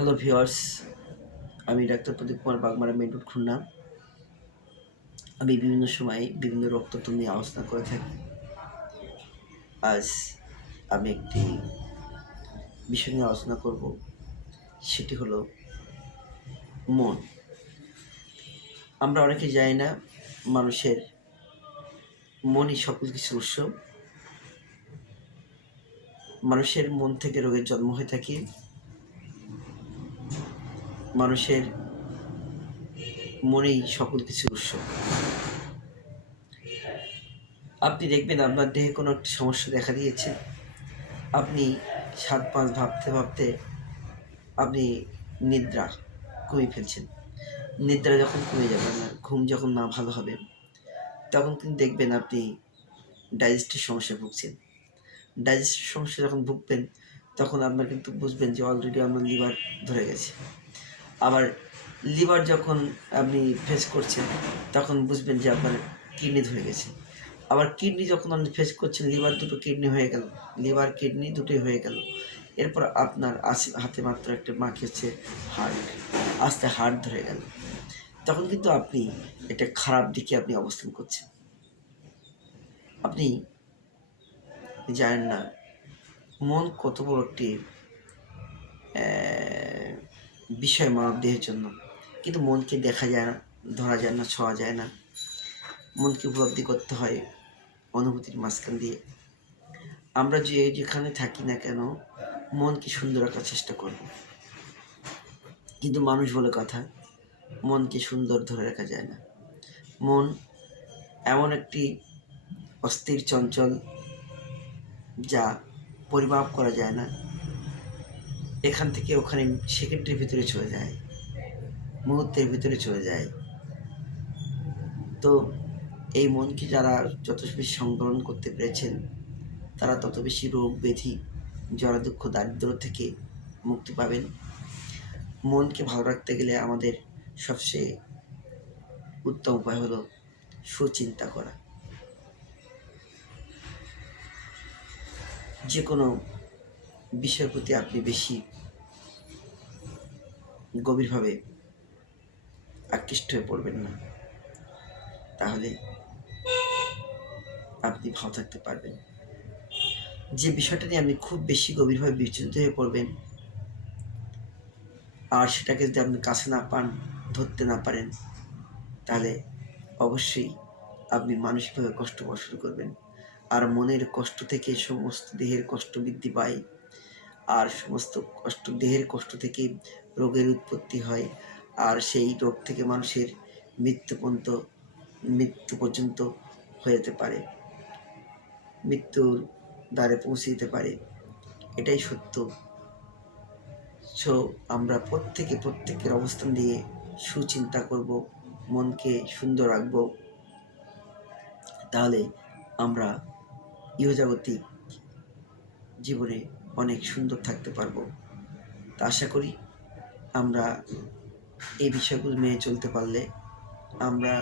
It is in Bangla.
হ্যালো ভিউয়ার্স, আমি ডাক্তার প্রদীপ কুমার বাগমারা মেইন রোড খুলনা। আমি বিভিন্ন সময়ে বিভিন্ন রক্ততত্ত্ব নিয়ে আলোচনা করে থাকি। আজ আমি একটি বিষয় নিয়ে আলোচনা করব, সেটি হলো মন। আমরা অনেকে জানি না মানুষের মনই সকল কিছুর উৎস। মানুষের মন থেকে রোগের জন্ম হয়ে থাকে। মানুষের মনেই সকল কিছুর উৎস। আপনি দেখবেন আপনার দেহে কোনো একটি সমস্যা দেখা দিয়েছে, আপনি 7-5 ভাবতে ভাবতে আপনি নিদ্রা কমিয়ে ফেলছেন। নিদ্রা যখন কমে যাবে, আপনার ঘুম যখন না ভালো হবে, তখন কিন্তু দেখবেন আপনি ডাইজেস্টের সমস্যায় ভুগছেন। ডাইজেস্টের সমস্যা যখন ভুগবেন, তখন আপনার কিন্তু বুঝবেন যে অলরেডি আপনার লিভার ধরে গেছে। আবার লিভার যখন আপনি ফেস করছেন, তখন বুঝবেন যে আপনার কিডনি ধরে গেছে। আবার কিডনি যখন আপনি ফেস করছেন, লিভার দুটো কিডনি হয়ে গেল, লিভার কিডনি দুটোই হয়ে গেল। এরপর আপনার হাতে মাত্র একটা বাকি হচ্ছে হার্ট, আস্তে হার্ট ধরে গেল। তখন কিন্তু আপনি একটা খারাপ দিকে আপনি অবস্থান করছেন। আপনি জানেন না মন কত বড় একটি বিষয় মানব দেহের জন্য, কিন্তু মনকে দেখা যায় না, ধরা যায় না, ছোঁয়া যায় না। মনকে উপলব্ধি করতে হয় অনুভূতির মাঝখান দিয়ে। আমরা যেখানে থাকি না কেন, মনকে সুন্দর রাখার চেষ্টা করব, কিন্তু মানুষ বলে কথা, মনকে সুন্দর ধরে রাখা যায় না। মন এমন একটি অস্থির চঞ্চল, যা পরিমাপ করা যায় না। এখান থেকে ওখানে সেকেন্ডের ভিতরে চলে যায়, মুহূর্তের ভিতরে চলে যায়। তো এই মনকে যারা যত বেশি সংবরণ করতে পেরেছেন, তারা তত বেশি রোগ ব্যাধি, জরা দুঃখ দারিদ্র থেকে মুক্তি পাবেন। মনকে ভালো রাখতে গেলে আমাদের সবচেয়ে উত্তম উপায় হলো সুচিন্তা করা। যে কোনো বিষয়ের প্রতি আপনি বেশি গভীরভাবে আকৃষ্ট হয়ে পড়বেন না, তাহলে আপনি ভালো থাকতে পারবেন। যে বিষয়টা নিয়ে আপনি খুব বেশি গভীরভাবে বিচলিত হয়ে পড়বেন, আর সেটাকে যদি আপনি কাছে না পান, ধরতে না পারেন, তাহলে অবশ্যই আপনি মানসিকভাবে কষ্ট পাওয়া শুরু করবেন। আর মনের কষ্ট থেকে সমস্ত দেহের কষ্ট বৃদ্ধি পায়, আর সমস্ত কষ্ট, দেহের কষ্ট থেকে রোগের উৎপত্তি হয়, আর সেই রোগ থেকে মানুষের মৃত্যু পর্যন্ত হয়ে যেতে পারে, মৃত্যুর দ্বারে পৌঁছে যেতে পারে। এটাই সত্য। সো আমরা প্রত্যেকের অবস্থান দিয়ে সুচিন্তা করব, মনকে সুন্দর রাখব, তাহলে আমরা ইহজাগতিক জীবনে অনেক সুন্দর থাকতে পারবো। তা আশা করি আমরা এই বিষয়গুলো মেনে চলতে পারলে আমরা